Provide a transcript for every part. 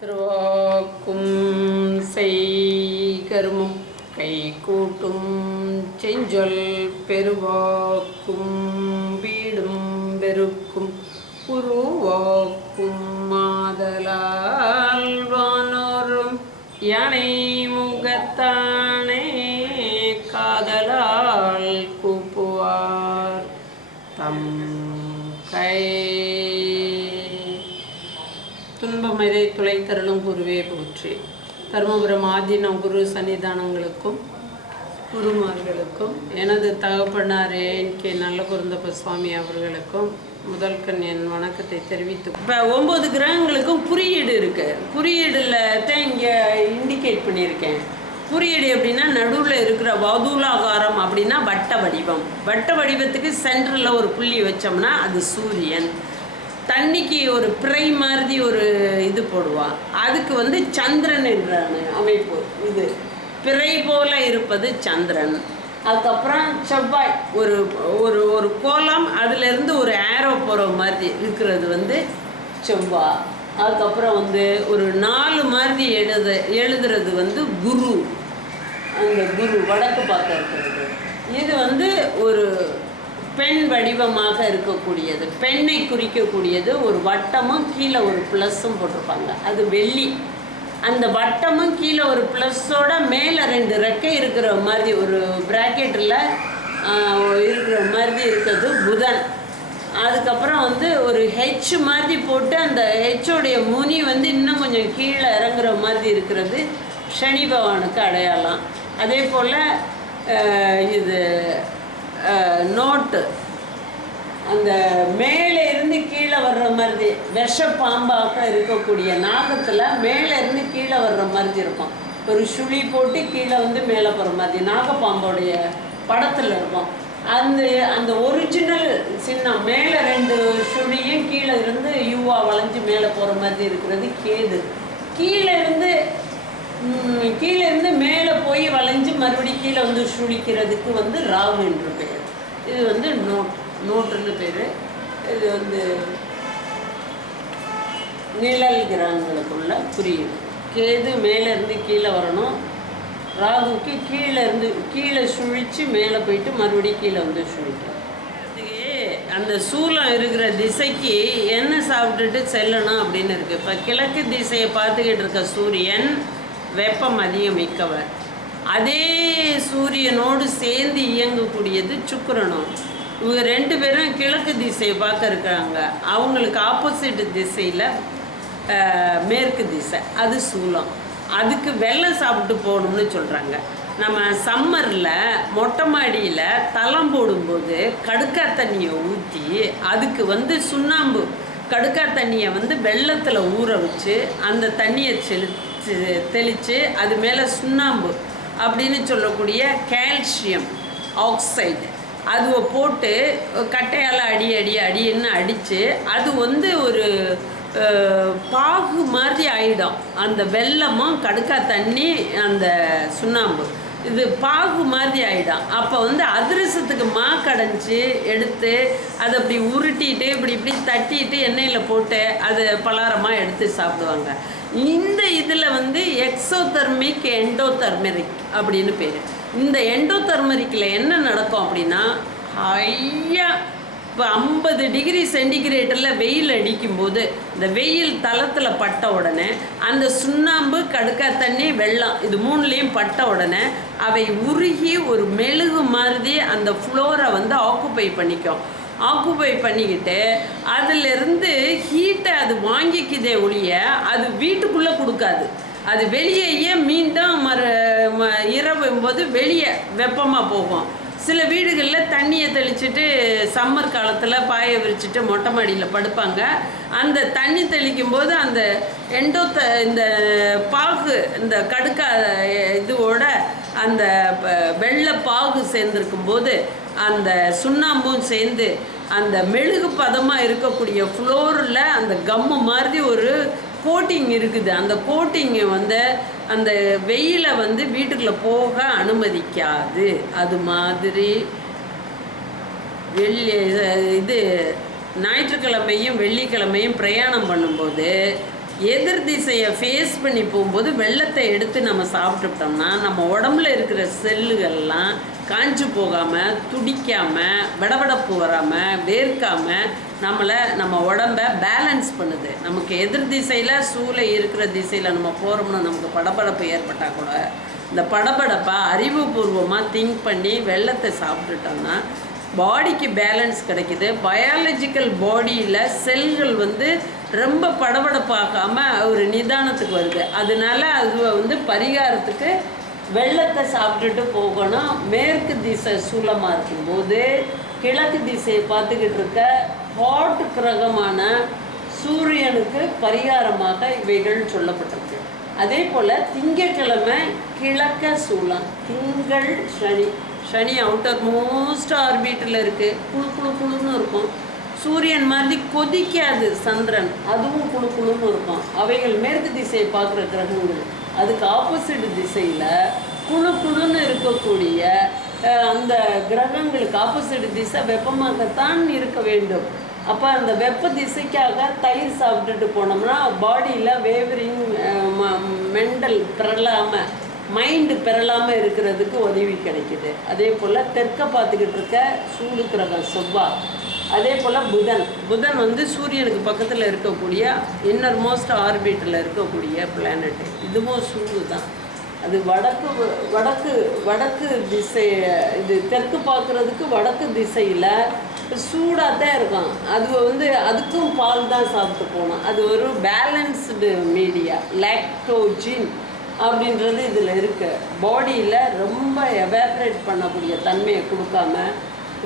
திருவாக்கும் செய்கருமும் கை கூட்டும் செஞ்சொல் பெருவாக்கும் வீடும் பெருக்கும் உருவாக்கும் மாதலால் வானோரும் யானை முகத்தான் தருளும் குருவே போற்றி. தருமபுரம் ஆதீனம் குரு சன்னிதானங்களுக்கும் குருமார்களுக்கும் எனது தகப்பனார் என் கே நல்ல குருந்தப்ப சுவாமி அவர்களுக்கும் முதல் கண் என் வணக்கத்தை தெரிவித்து இப்போ ஒம்பது கிரகங்களுக்கும் குறியீடு இருக்கு. குறியீடுல தான் இங்கே இண்டிகேட் பண்ணியிருக்கேன். குறியீடு அப்படின்னா நடுவில் இருக்கிற வதூலாகாரம் அப்படின்னா வட்ட வடிவம். வட்ட வடிவத்துக்கு சென்டரில் ஒரு புள்ளி வச்சோம்னா அது சூரியன். தண்ணிக்கு ஒரு பிறை மாதிரி ஒரு இது போடுவாள் அதுக்கு வந்து சந்திரன் என்றான அமைப்பு. இது பிறை போல இருப்பது சந்திரன். அதுக்கப்புறம் செவ்வாய். ஒரு ஒரு ஒரு கோலம் அதுலேருந்து ஒரு ஏரோ போகிற மாதிரி இருக்கிறது வந்து செவ்வாய் அதுக்கப்புறம் வந்து ஒரு நாலு மாதிரி எழுத எழுதுறது வந்து குரு. அந்த குரு வடக்கு பார்க்க இருக்கிறது. இது வந்து ஒரு பெண் வடிவமாக இருக்கக்கூடியது. பெண்ணை குறிக்கக்கூடியது ஒரு வட்டமும் கீழே ஒரு ப்ளஸ்ஸும் போட்டிருப்பாங்க. அது வெள்ளி. அந்த வட்டமும் கீழே ஒரு ப்ளஸ்ஸோட மேலே ரெண்டு ரெக்கை இருக்கிற மாதிரி ஒரு ப்ராக்கெட்டில் இருக்கிற மாதிரி இருக்கிறது புதன். அதுக்கப்புறம் வந்து ஒரு ஹெச் மாதிரி போட்டு அந்த ஹெச்சோடைய முனி வந்து இன்னும் கொஞ்சம் கீழே இறங்குற மாதிரி இருக்கிறது. சனி பகவானுக்கு அடையாளம். அதே போல் இது அந்த மேலே இருந்து கீழே வர்ற மாதிரி விஷ பாம்பாக இருக்கக்கூடிய நாகத்தில் மேலே இருந்து கீழே வர்ற மாதிரி இருக்கும். ஒரு சுழி போட்டு கீழே வந்து மேலே போகிற மாதிரி நாகப்பாம்போடைய படத்தில் இருக்கும். அந்த அந்த ஒரிஜினல் சின்னம் மேலே ரெண்டு சுழியும் கீழே இருந்து யூவா வளைஞ்சு மேலே போகிற மாதிரி இருக்கிறது கேது. கீழே இருந்து கீழே இருந்து மேலே போய் வளைஞ்சு மறுபடியும் கீழே வந்து சுழிக்கிறதுக்கு வந்து ராகு என்று பெயர். இது வந்து நோட். நோட்டுன்னு பேர். இது வந்து நிழல் கிரகங்களுக்குள்ள குறியீடு கேது மேலேருந்து கீழே வரணும். ராகுக்கு கீழே இருந்து கீழே சுழித்து மேலே போயிட்டு மறுபடியும் கீழே வந்து சுழிக்கும். அந்த சூலம் இருக்கிற திசைக்கு என்ன சாப்பிட்டுட்டு செல்லணும் அப்படின்னு இருக்கு. இப்போ கிழக்கு திசையை பார்த்துக்கிட்டு இருக்க சூரியன் வெப்பம் அதிகம் மிக்கவர் அதே சூரியனோடு சேர்ந்து இயங்கக்கூடியது சுக்கிரனும். இவங்க ரெண்டு பேரும் கிழக்கு திசையை பார்க்க இருக்கிறாங்க. அவங்களுக்கு ஆப்போசிட் திசையில் மேற்கு திசை. அது சூலம் அதுக்கு வெள்ளம் சாப்பிட்டு போகணும்னு சொல்கிறாங்க நம்ம சம்மரில் மொட்டை மாடியில் தளம் போடும்போது கடுக்கா தண்ணியை ஊற்றி அதுக்கு வந்து சுண்ணாம்பு. கடுக்கா தண்ணியை வந்து வெள்ளத்தில் ஊற வச்சு அந்த தண்ணியை செலுத்து தெளித்து அது மேலே சுண்ணாம்பு அப்படின்னு சொல்லக்கூடிய கால்சியம் ஆக்சைடு அதுவை போட்டு கட்டையால் அடி அடி அடின்னு அடித்து அது வந்து ஒரு பாகு மாதிரி ஆயிடும். அந்த வெல்லமும் கடுக்கா தண்ணி அந்த சுண்ணாம்பு. இது பாகு மாதிரி ஆகிடும் அப்போ வந்து அதிரசத்துக்கு மா கடைஞ்சி எடுத்து அதை அப்படி உருட்டிட்டு இப்படி இப்படி தட்டிட்டு எண்ணெயில் போட்டு அதை பலாரமாக எடுத்து சாப்பிடுவாங்க. இந்த இதில் வந்து எக்ஸோதெர்மிக் எண்டோதெர்மெரிக் அப்படின்னு பேர். இந்த எண்டோதெர்மரிக்கில் என்ன நடக்கும் அப்படின்னா ஹையா இப்போ ஐம்பது டிகிரி சென்டிகிரேட்டரில் வெயில் அடிக்கும்போது இந்த வெயில் தளத்தில் பட்ட உடனே அந்த சுண்ணாம்பு கடுக்கா தண்ணி வெள்ளம் இது மூணுலேயும் பட்ட உடனே அவை உருகி ஒரு மெழுகு மாதிரி அந்த ஃப்ளோரை வந்து ஆக்குப்பை பண்ணிக்கும். ஆக்குப்பை பண்ணிக்கிட்டு அதிலிருந்து ஹீட்டை அது வாங்கிக்குதே ஒழிய அது வீட்டுக்குள்ளே கொடுக்காது. அது வெளியேயே மீண்டும் மறு ம இரவும் போது வெளியே வெப்பமாக போகும். சில வீடுகளில் தண்ணியை தெளிச்சுட்டு சம்மர் காலத்தில் பாய விரிச்சிட்டு மொட்டை மாடியில் படுப்பாங்க. அந்த தண்ணி தெளிக்கும் போது அந்த எண்டோ த இந்த பாகு இந்த கடுக்கா இதுவோட அந்த வெள்ளை பாகு சேர்ந்துருக்கும் போது அந்த சுண்ணாம்பும் சேர்ந்து அந்த மெழுகு பதமாக இருக்கக்கூடிய ஃப்ளோரில் அந்த கம்மு மாதிரி ஒரு கோட்டிங் இருக்குது. அந்த கோட்டிங்கை வந்து அந்த வெயிலை வந்து வீட்டுக்குள்ளே போக அனுமதிக்காது. அது மாதிரி வெள்ளி இது ஞாயிற்றுக்கிழமையும் வெள்ளிக்கிழமையும் பிரயாணம் பண்ணும்போது எதிர் திசையை ஃபேஸ் பண்ணி போகும்போது வெள்ளத்தை எடுத்து நம்ம சாப்பிட்டுட்டோம்னா நம்ம உடம்புல இருக்கிற செல்லுகள்லாம் காஞ்சு போகாமல் துடிக்காமல் விடபடப்பு வராமல் வேர்க்காமல் நம்மளை நம்ம உடம்ப பேலன்ஸ் பண்ணுது. நமக்கு எதிர் திசையில் சூளை இருக்கிற திசையில் நம்ம போகிறோம்னா நமக்கு படபடப்பு ஏற்பட்டால் கூட இந்த படபடப்பை அறிவுபூர்வமாக திங்க் பண்ணி வெள்ளத்தை சாப்பிட்டுட்டோம்னா பாடிக்கு பேலன்ஸ் கிடைக்குது. பயாலஜிக்கல் பாடியில் செல்கள் வந்து ரொம்ப படபடப்பாக்காமல் ஒரு நிதானத்துக்கு வருது. அதனால அது வந்து பரிகாரத்துக்கு வெள்ளத்தை சாப்பிட்டுட்டு போகணும். மேற்கு திசை சூலமாக இருக்கும்போது கிழக்கு திசையை பார்த்துக்கிட்டு இருக்க ஹாட் கிரகமான சூரியனுக்கு பரிகாரமாக இவைகள் சொல்லப்பட்டிருக்கு. அதே போல் திங்கக்கிழமை கிழக்க சூளம் திங்கள் சனி சனி அவுட்டர் மோஸ்ட் ஆர்பிட்டில் இருக்குது குழு குழு குழுன்னு இருக்கும். சூரியன் மாதிரி கொதிக்காது சந்திரன் அதுவும் குழு குழுன்னு இருக்கும். அவைகள் மேற்கு திசையை பார்க்குற கிரகங்கள். அதுக்கு ஆப்போசிட் திசையில் குழு குழுன்னு இருக்கக்கூடிய அந்த கிரகங்களுக்கு ஆப்போசிட் திசை வெப்பமாகத்தான் இருக்க வேண்டும். அப்போ அந்த வெப்ப திசைக்காக தயிர் சாப்பிட்டுட்டு போனோம்னா பாடியில் வேவரிங் மெண்டல் பிறலாமல் மைண்டு பெறலாமல் இருக்கிறதுக்கு உதவி கிடைக்குது. அதே போல் தெற்க பார்த்துக்கிட்டு இருக்க சூடு கிரகம் செவ்வாய் அதே போல் புதன். புதன் வந்து சூரியனுக்கு பக்கத்தில் இருக்கக்கூடிய இன்னர் மோஸ்ட் ஆர்பிட்டில் இருக்கக்கூடிய பிளானட்டு இதுவும் சூடு தான். அது வடக்கு வடக்கு வடக்கு திசை இது தெற்கு பார்க்குறதுக்கு வடக்கு திசையில் சூடாக தான் இருக்கும் அது வந்து அதுக்கும் பால் தான் சாப்பிட்டு போகணும் அது ஒரு பேலன்ஸ்டு மீடியா லாக்டோஜின் அப்படின்றது இதில் இருக்குது பாடியில் ரொம்ப எவாப்ரேட் பண்ணக்கூடிய தன்மையை கொடுக்காம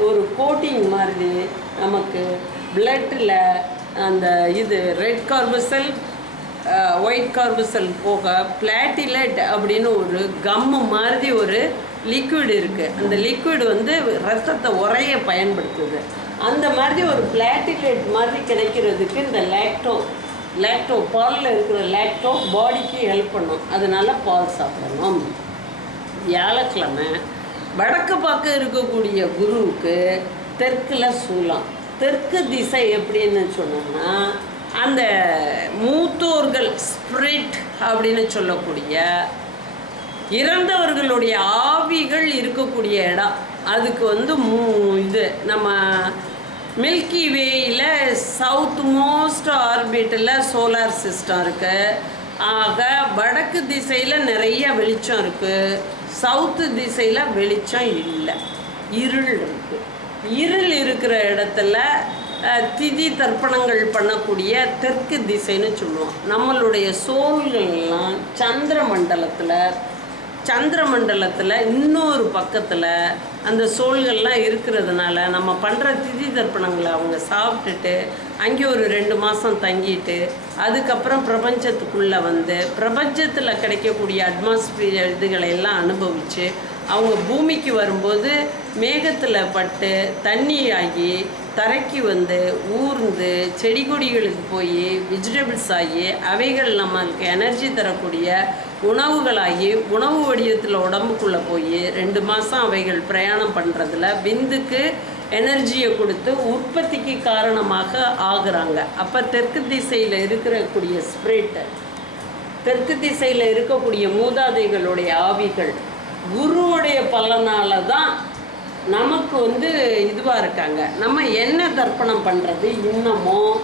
ஒரு கோட்டிங் மாதிரி நமக்கு பிளட்டில் அந்த இது ரெட் கார்பசல் ஒயிட் கார்பசல் போக பிளாட்டிலெட் அப்படின்னு ஒரு கம்மு மாதிரி ஒரு லிக்விட் இருக்குது அந்த லிக்விட் வந்து ரத்தத்தை உரைய பயன்படுத்துது. அந்த மாதிரி ஒரு பிளாட்டிலெட் மாதிரி கிடைக்கிறதுக்கு இந்த லேக்டோ லேக்டோ பாலில் இருக்கிற லேக்டோ பாடிக்கு ஹெல்ப் பண்ணும். அதனால் பால் சாப்பிடணும். வியாழக்கிழமை வடக்கு பக்கம் இருக்கக்கூடிய குருவுக்கு தெற்கில் சூலம். தெற்கு திசை எப்படின்னு சொன்னோம்னா அந்த மூத்தோர்கள் ஸ்பிரிட் அப்படின்னு சொல்லக்கூடிய இறந்தவர்களுடைய ஆவிகள் இருக்கக்கூடிய இடம். அதுக்கு வந்து மூ இது நம்ம மில்கி வேயில் சவுத் மோஸ்ட் ஆர்பிட்டில் சோலார் சிஸ்டம் இருக்குது ஆக வடக்கு திசையில் நிறைய வெளிச்சம் இருக்குது சவுத்து திசையில் வெளிச்சம் இல்லை. இருள் இருக்குது இருள் இருக்கிற இடத்துல திதி தர்ப்பணங்கள் பண்ணக்கூடிய தெற்கு திசைன்னு சொல்லுவோம். நம்மளுடைய சோல்கள்லாம் சந்திர மண்டலத்தில் சந்திர மண்டலத்தில் இன்னொரு பக்கத்தில் அந்த சோள்கள்லாம் இருக்கிறதுனால நம்ம பண்ணுற திதி தர்ப்பணங்களை அவங்க சாப்பிட்டுட்டு அங்கே ஒரு ரெண்டு மாதம் தங்கிட்டு அதுக்கப்புறம் பிரபஞ்சத்துக்குள்ளே வந்து பிரபஞ்சத்தில் கிடைக்கக்கூடிய அட்மாஸ்பியர் இதுகளை எல்லாம் அனுபவித்து அவங்க பூமிக்கு வரும்போது மேகத்தில் பட்டு தண்ணி ஆகி தரைக்கு வந்து ஊர்ந்து செடி கொடிகளுக்கு போய் வெஜிடபிள்ஸ் ஆகி அவைகள் நம்மளுக்கு எனர்ஜி தரக்கூடிய உணவுகளாகி உணவு வடிவத்தில் உடம்புக்குள்ளே போய் ரெண்டு மாதம் அவைகள் பிரயாணம் பண்ணுறதுல விந்துக்கு எனர்ஜியை கொடுத்து உற்பத்திக்கு காரணமாக ஆகுறாங்க. அப்போ தெற்கு திசையில் இருக்கக்கூடிய ஸ்பிரிட் தெற்கு திசையில் இருக்கக்கூடிய மூதாதைகளுடைய ஆவிகள் குருவுடைய பலனால தான் நமக்கு வந்து இதுவாக இருக்காங்க. நம்ம என்ன தர்ப்பணம் பண்ணுறது இன்னமும்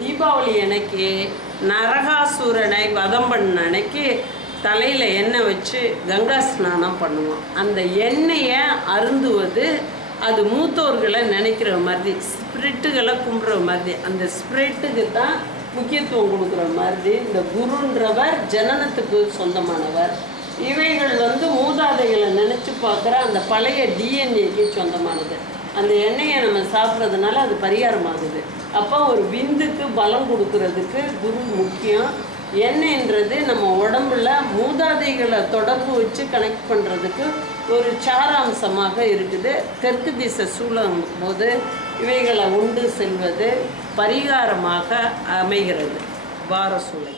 தீபாவளி அன்னைக்கு நரகாசூரனை வதம் பண்ண அன்னைக்கு தலையில் எண்ணெய் வச்சு கங்கா ஸ்நானம் பண்ணுவோம். அந்த எண்ணெயை அருந்துவது அது மூத்தோர்களை நினைக்கிற மாதிரி ஸ்பிரிட்டுகளை கும்பிட்ற மாதிரி அந்த ஸ்பிரிட்டுக்கு தான் முக்கியத்துவம் கொடுக்குற மாதிரி இந்த குருன்றவர் ஜனனத்துக்கு சொந்தமானவர். இவைகள் வந்து மூதாதைகளை நினச்சி பார்க்குற அந்த பழைய டிஎன்ஏக்கு சொந்தமானது. அந்த எண்ணெயை நம்ம சாப்பிட்றதுனால அது பரிகாரமாகுது. அப்போ ஒரு விந்துக்கு பலம் கொடுக்கறதுக்கு குரு முக்கியம். எண்ணெய்ன்றது நம்ம உடம்புல மூதாதைகளை தொடர்பு வச்சு கனெக்ட் பண்ணுறதுக்கு ஒரு சாராம்சமாக இருக்குது. தெற்கு திசை சூழும் போது இவைகளை உண்டு செல்வது பரிகாரமாக அமைகிறது. வார சூளை